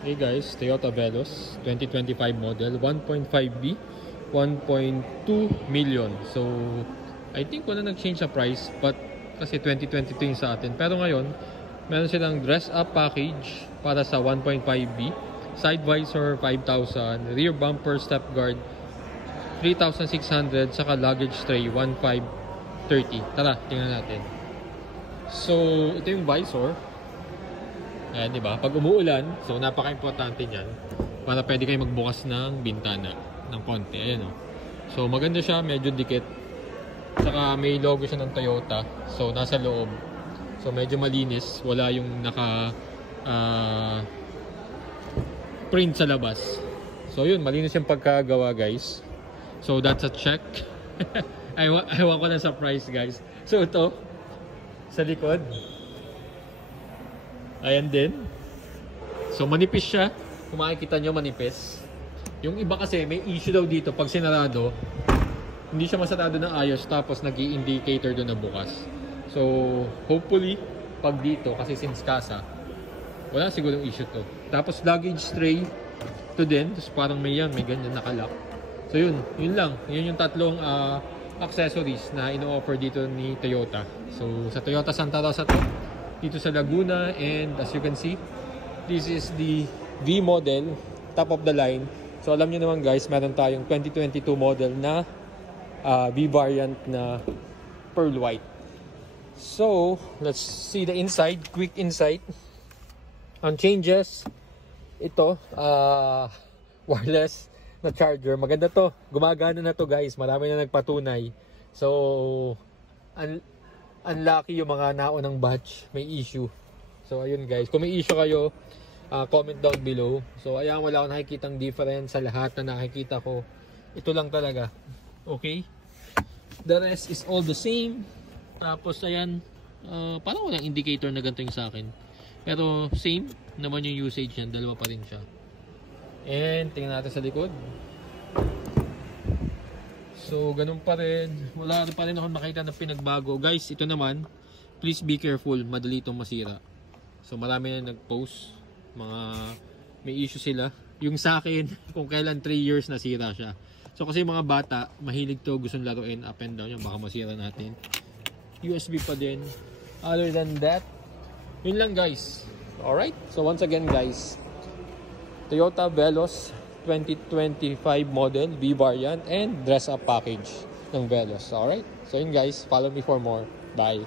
Hey guys, Toyota Veloz 2025 model 1.5B 1.2 million. So I think wala nag-change sa price, but kasi 2022 yung sa atin. Pero ngayon meron silang dress up package para sa 1.5B, side visor 5,000, rear bumper step guard 3,600, saka luggage tray 1,530. Tara, tingnan natin. So ito yung visor. Ayan, di ba? Pag umuulan, so napaka-importante niyan para pwede kayo magbukas ng bintana ng konti. Ayan, oh. So maganda siya, medyo dikit. Saka may logo siya ng Toyota. So nasa loob. So medyo malinis, wala yung naka print sa labas. So yun, malinis yung pagkagawa, guys. So that's a check. Ewan ko na sa price, guys. So ito sa likod, ayan din. So manipis siya. Kung makikita nyo, manipis. Yung iba kasi may issue daw dito. Pag sinarado, hindi siya masarado ng ayos, tapos nag-i-indicator doon na bukas. So hopefully pag dito, kasi since kasa, wala siguro yung issue to. Tapos luggage tray to din. Tapos parang may ganyan nakalock. So yun lang. Yun yung tatlong accessories na ino-offer dito ni Toyota. So sa Toyota Santa Rosa to, dito sa Laguna, and as you can see, this is the V model, top of the line. So alam niyo naman, guys, meron tayong 2022 model na V variant na pearl white. So let's see the inside, quick insight on changes. Ito wireless na charger, maganda to, gumagana na to, guys. Marami na nagpatunay. So unlucky yung mga naunang batch, may issue. So ayun, guys, kung may issue kayo, comment down below. So ayan, wala akong nakikitang difference sa lahat na nakikita ko. Ito lang talaga. Okay, the rest is all the same. Tapos ayan, parang walang indicator na ganito yung sa akin, pero same naman yung usage yan, dalawa pa rin siya. And tingnan natin sa likod. So ganun pa rin, wala pa rin ako makita na pinagbago. Guys, ito naman, please be careful, madali itong masira. So marami na nag-post, mga may issue sila. Yung sa akin, kung kailan 3 years nasira siya. So kasi mga bata, mahilig to, gustong laruin up and down yan, baka masira natin. USB pa din. Other than that, yun lang, guys. Alright, so once again, guys, Toyota Veloz 2025 model, V variant, and dress up package ng Veloz. Alright, so yun, guys, follow me for more. Bye.